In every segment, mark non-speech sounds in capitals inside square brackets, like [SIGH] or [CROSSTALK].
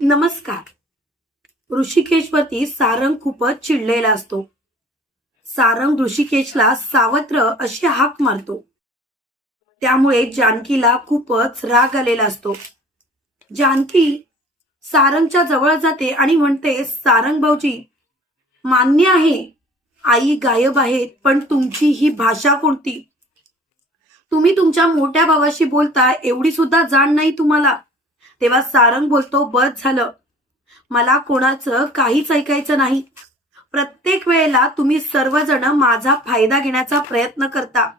नमस्कार. ऋषिकेशवरती सारंग खूपच चिडलेला असतो. सारंग ऋषिकेशला सावत्र अशी हाक मारतो. त्यामुळे जानकीला खूपच राग आलेला असतो. जानकी सारंगच्या जवळ जाते आणि म्हणते सारंग भाऊजी मान्य आहे आई गायब आहेत पण तुमची ही भाषा कोणती? तुम्ही तुमच्या मोठ्या भावाशी बोलता एवढी सुद्धा जाण नाही तुम्हाला. तेव्हा सारंग बोलतो बस झालं. मला कोणाचं काहीच ऐकायचं नाही. प्रत्येक वेळेला तुम्ही सर्वजण माझा फायदा घेण्याचा प्रयत्न करता.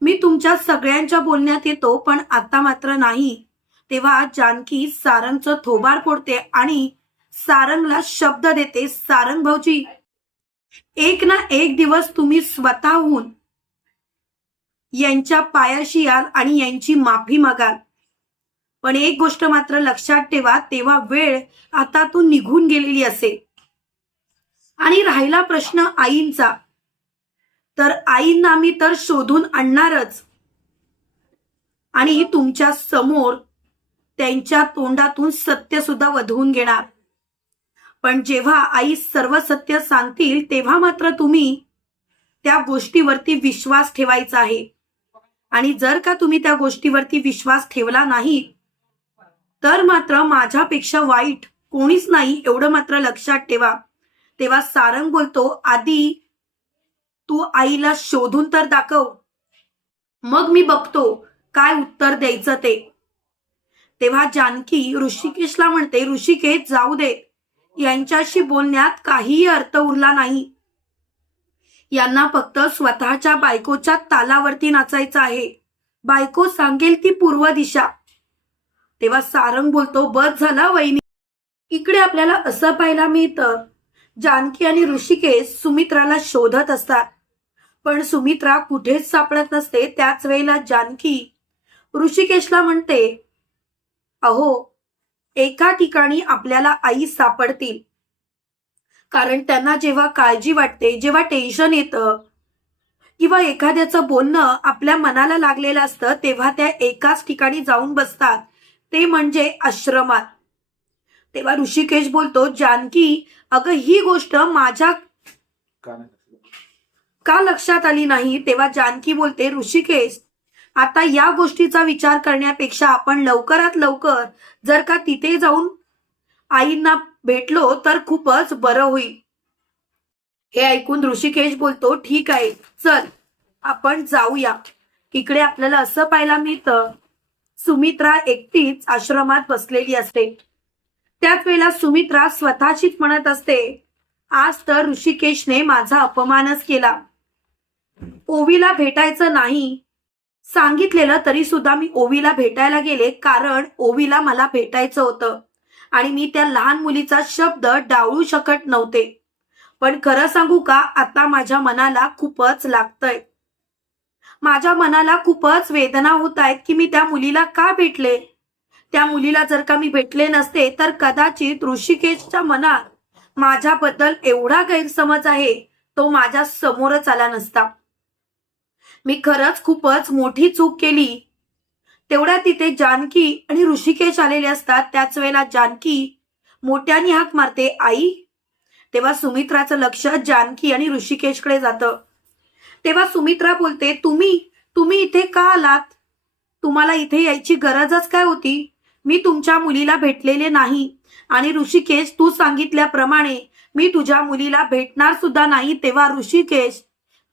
मी तुमच्या सगळ्यांच्या बोलण्यात येतो पण आता मात्र नाही. तेव्हा जानकी सारंगचं थोबार फोडते आणि सारंगला शब्द देते सारंग भाऊजी एक ना एक दिवस तुम्ही स्वतःहून यांच्या पायाशी याल आणि यांची माफी मागाल. पण एक गोष्ट मात्र लक्षात ठेवा तेव्हा वेळ आता तू निघून गेलेली असेल आणि राहिला प्रश्न आईंचा. तर आईंना मी तर शोधून आणणारच. आणि तुमच्यासमोर त्यांच्या तोंडातून सत्य सुद्धा वधवून घेणार. पण जेव्हा आई सर्व सत्य सांगतील तेव्हा मात्र तुम्ही त्या गोष्टीवरती विश्वास ठेवायचा आहे. आणि जर का तुम्ही त्या गोष्टीवरती विश्वास ठेवला नाही तर मात्र माझ्यापेक्षा वाईट कोणीच नाही एवढं मात्र लक्षात ठेवा. तेव्हा सारंग बोलतो आधी तू आईला शोधून तर दाखव. मग मी बघतो काय उत्तर द्यायचं ते. तेव्हा जानकी ऋषिकेशला म्हणते ऋषिकेश जाऊ दे. यांच्याशी बोलण्यात काहीही अर्थ उरला नाही. यांना फक्त स्वतःच्या बायकोच्या तालावरती नाचायचं आहे. बायको सांगेल ती पूर्व दिशा. तेव्हा सारंग बोलतो बस झाला वहिनी. इकडे आपल्याला असं पाहायला मिळतं. जानकी आणि ऋषिकेश सुमित्राला शोधत असतात. पण सुमित्रा कुठेच सापडत नसते. त्याच वेळेला जानकी ऋषिकेशला म्हणते अहो एका ठिकाणी आपल्याला आई सापडतील. कारण त्यांना जेव्हा काळजी वाटते जेव्हा टेन्शन येतं किंवा एखाद्याचं बोलणं आपल्या मनाला लागलेलं असतं तेव्हा त्या एकाच ठिकाणी जाऊन बसतात. ते म्हणजे आश्रमात. तेव्हा ऋषिकेश बोलतो जानकी अगं ही गोष्ट माझ्या का लक्षात आली नाही? तेव्हा जानकी बोलते ऋषिकेश आता या गोष्टीचा विचार करण्यापेक्षा आपण लवकरात लवकर जर का तिथे जाऊन आईंना भेटलो तर खूपच बरं होईल. हे ऐकून ऋषिकेश बोलतो ठीक आहे चल आपण जाऊया. इकडे आपल्याला असं पाहायला मिळतं सुमित्रा एकटीच आश्रमात बसलेली असते. त्याच वेळेला सुमित्रा स्वतःशीच म्हणत असते आज तर ऋषिकेशने माझा अपमानच केला. ओवीला भेटायचं नाही. सांगितलेलं तरी सुद्धा मी ओवीला भेटायला गेले कारण ओवीला मला भेटायचं होतं आणि मी त्या लहान मुलीचा शब्द डावळू शकत नव्हते. पण खरं सांगू का आता माझ्या मनाला खूपच लागतंय. माझ्या मनाला खूपच वेदना होत आहेत की मी त्या मुलीला का भेटले? त्या मुलीला जर का मी भेटले नसते तर कदाचित ऋषिकेशच्या मनात माझ्याबद्दल एवढा गैरसमज आहे तो माझ्या समोरच आला नसता. मी खरंच खूपच मोठी चूक केली. तेवढ्या तिथे जानकी आणि ऋषिकेश आलेले असतात. त्याच वेळेला जानकी मोठ्याने हाक मारते. आई तेव्हा सुमित्राचं लक्ष जानकी आणि ऋषिकेशकडे जातं. तेव्हा सुमित्रा बोलते तुम्ही तुम्ही इथे का आलात? तुम्हाला इथे यायची गरजच काय होती? मी तुमच्या मुलीला भेटलेले नाही. आणि ऋषिकेश तू सांगितल्याप्रमाणे मी तुझ्या मुलीला भेटणार सुद्धा नाही तेव्हा ऋषिकेश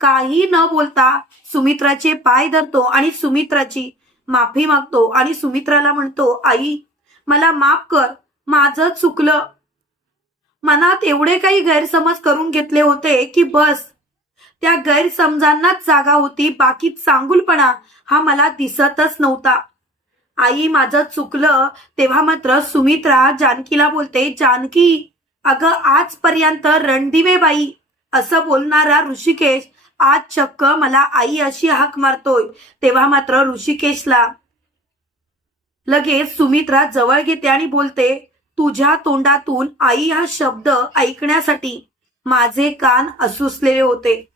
काही न बोलता सुमित्राचे पाय धरतो आणि सुमित्राची माफी मागतो आणि सुमित्राला म्हणतो आई मला माफ कर माझं चुकलं. मनात एवढे काही गैरसमज करून घेतले होते की बस त्या गैरसमजांनाच जागा होती बाकी चांगुलपणा हा मला दिसतच नव्हता. आई माझं चुकलं तेव्हा मात्र सुमित्रा जानकीला बोलते जानकी अगं आजपर्यंत रणदिवे बाई असं बोलणारा ऋषिकेश आज चक्क मला आई अशी हाक मारतोय तेव्हा मात्र ऋषिकेशला लगेच सुमित्रा जवळ घेते आणि बोलते तुझ्या तोंडातून आई हा शब्द ऐकण्यासाठी माझे कान असुसलेले होते.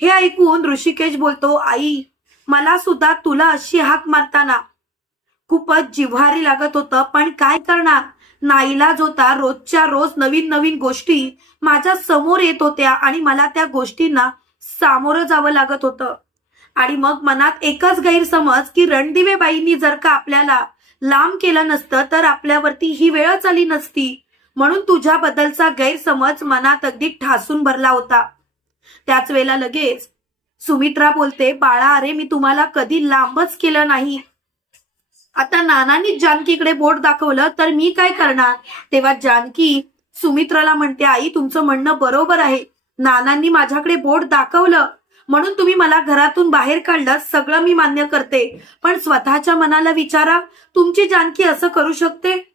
हे ऐकून ऋषिकेश बोलतो आई मला सुद्धा तुला अशी हाक मारताना खूपच जिव्हारी लागत होतं पण काय करणार? नाईलाज होता रोजच्या रोज नवीन नवीन गोष्टी माझ्यासमोर येत होत्या आणि मला त्या गोष्टींना सामोरं जावं लागत होतं. आणि मग मनात एकच गैरसमज की रणदिवेबाईंनी जर का आपल्याला लांब केलं नसतं तर आपल्यावरती ही वेळच आली नसती. म्हणून तुझ्याबद्दलचा गैरसमज मनात अगदी ठासून भरला होता. त्याच वेळेला लगेच सुमित्रा बोलते बाळा अरे मी तुम्हाला कधी लांबच केलं नाही. आता नानांनी जानकीकडे बोट दाखवलं तर मी काय करणार? तेव्हा जानकी सुमित्राला म्हणते आई तुमचं म्हणणं बरोबर आहे. नानांनी माझ्याकडे बोट दाखवलं. म्हणून तुम्ही मला घरातून बाहेर काढलं सगळं मी मान्य करते. पण स्वतःच्या मनाला विचारा तुमची जानकी असं करू शकते?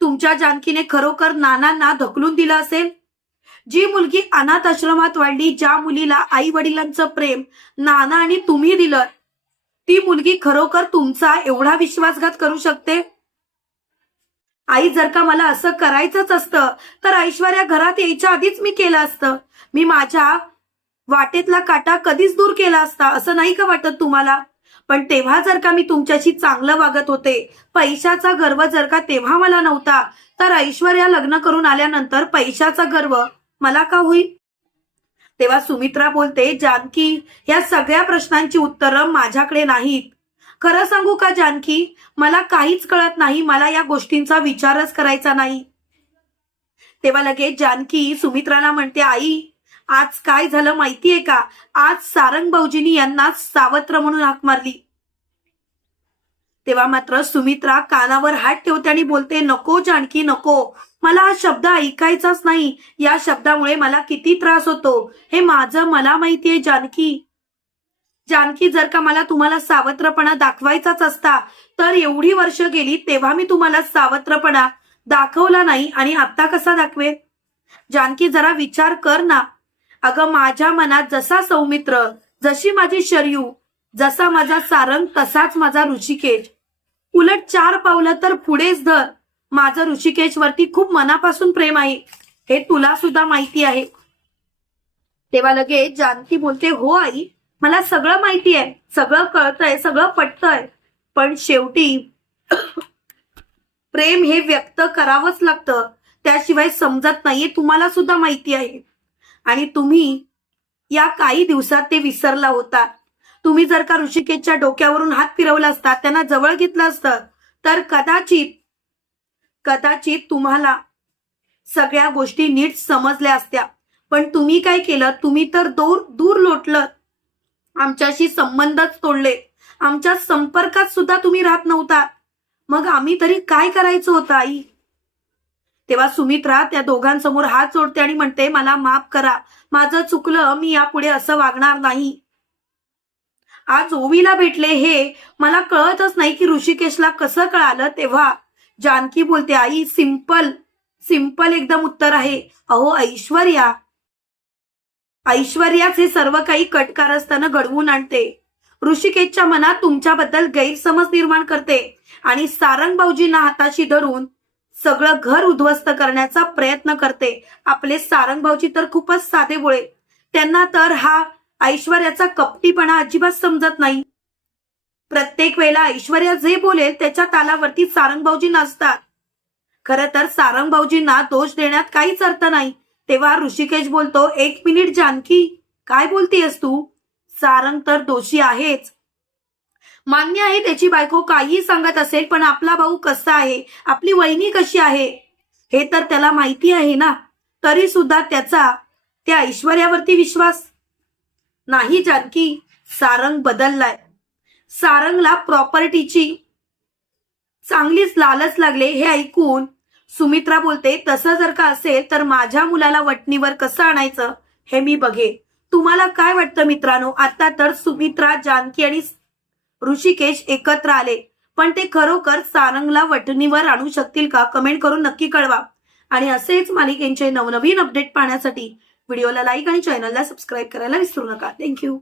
तुमच्या जानकीने खरोखर नानांना ढकलून दिलं असेल? जी मुलगी अनाथ आश्रमात वाढली ज्या मुलीला आई वडिलांचं प्रेम नाना आणि तुम्ही दिलं ती मुलगी खरोखर तुमचा एवढा विश्वासघात करू शकते? आई जर का मला असं करायचंच असतं तर ऐश्वर्या घरात यायच्या आधीच मी केलं असतं. मी माझ्या वाटेतला काटा कधीच दूर केला असता असं नाही का वाटत तुम्हाला? पण तेव्हा जर का मी तुमच्याशी चांगलं वागत होते पैशाचा गर्व जर का तेव्हा मला नव्हता तर ऐश्वर्या लग्न करून आल्यानंतर पैशाचा गर्व मला का होईल तेव्हा सुमित्रा बोलते जानकी या सगळ्या प्रश्नांची उत्तरं माझ्याकडे नाहीत. खरं सांगू का जानकी? मला काहीच कळत नाही मला या गोष्टींचा विचारच करायचा नाही. तेव्हा लगेच जानकी सुमित्राला म्हणते आई आज काय झालं माहितीये का? आज सारंग भाऊजींनी यांना सावत्र म्हणून हाक मारली. तेव्हा मात्र सुमित्रा कानावर हात ठेवते आणि बोलते नको जानकी नको. मला हा शब्द ऐकायचाच नाही. या शब्दामुळे मला किती त्रास होतो. हे माझं मला माहितीये जानकी. जानकी जर का मला तुम्हाला सावत्रपणा दाखवायचाच असता तर एवढी वर्ष गेली तेव्हा मी तुम्हाला सावत्रपणा दाखवला नाही आणि आता कसा दाखवेल जानकी जरा विचार कर ना. अगं माझ्या मनात जसा सौमित्र जशी माझी शर्यू जसा माझा सारंग तसाच माझा ऋषिकेश. उलट चार पावलं तर पुढेच धर. माझं ऋषिकेश वरती खूप मनापासून प्रेम आहे. हे तुला सुद्धा माहिती आहे. तेव्हा लगेच जानकी बोलते हो आई मला सगळं माहिती आहे. सगळं कळतंय सगळं पटतंय. पण शेवटी [CLEARS THROAT] प्रेम हे व्यक्त करावंच लागतं. त्याशिवाय समजत नाहीये तुम्हाला सुद्धा माहिती आहे. आणि तुम्ही या काही दिवसात ते विसरला होता. तुम्ही जर का ऋषिकेशच्या डोक्यावरून हात फिरवला असता त्यांना जवळ घेतलं असतं तर कदाचित कदाचित तुम्हाला सगळ्या गोष्टी नीट समजल्या असत्या. पण तुम्ही काय केलं? तुम्ही तर दूर दूर लोटलं आमच्याशी संबंधच तोडले. आमच्या संपर्कात सुद्धा तुम्ही राहत नव्हता. मग आम्ही तरी काय करायचं होतं आई? तेव्हा सुमित्रा त्या दोघांसमोर हात जोडते आणि म्हणते मला माफ करा. माझं चुकलं. मी यापुढे असं वागणार नाही. आज ओवीला भेटले हे मला कळतच नाही की ऋषिकेशला कसं कळालं तेव्हा. जानकी बोलते आई सिंपल सिंपल एकदम उत्तर आहे. अहो ऐश्वर्या ऐश्वर्याच हे सर्व काही कटकारस्थानं घडवून आणते. ऋषिकेशच्या मनात तुमच्याबद्दल गैरसमज निर्माण करते आणि सारंग भाऊजींना हाताशी धरून सगळं घर उद्ध्वस्त करण्याचा प्रयत्न करते. आपले सारंग भाऊजी तर खूपच साधे बोळे त्यांना तर हा ऐश्वर्याचा कपटीपणा अजिबात समजत नाही. प्रत्येक वेळेला ऐश्वर्या जे बोलेल त्याच्या तालावरती सारंग भाऊजी नाचतात. खरं तर सारंग भाऊजींना दोष देण्यात काहीच अर्थ नाही. तेव्हा ऋषिकेश बोलतो एक मिनिट जानकी काय बोलतीयस तू? सारंग तर दोषी आहेच. मान्य आहे त्याची बायको काहीही सांगत असेल पण आपला भाऊ कसा आहे? आपली वहिनी कशी आहे? हे तर त्याला माहिती आहे ना. तरी सुद्धा त्याचा त्या ऐश्वर्यावरती विश्वास नाही जानकी. सारंग बदललाय. सारंगला प्रॉपर्टीची चांगलीच लालच लागले हे ऐकून सुमित्रा बोलते तसं जर का असेल तर माझ्या मुलाला वटणीवर कसं आणायचं हे मी बघेन. तुम्हाला काय वाटतं मित्रांनो? आता तर सुमित्रा जानकी आणि ऋषिकेश एकत्र आले. पण ते खरोखर सारंगला वटणीवर आणू शकतील का? कमेंट करून नक्की कळवा. आणि असेच मालिकेंचे नवनवीन अपडेट पाहण्यासाठी व्हिडिओला लाईक आणि चॅनलला सबस्क्राईब करायला विसरू नका. थँक्यू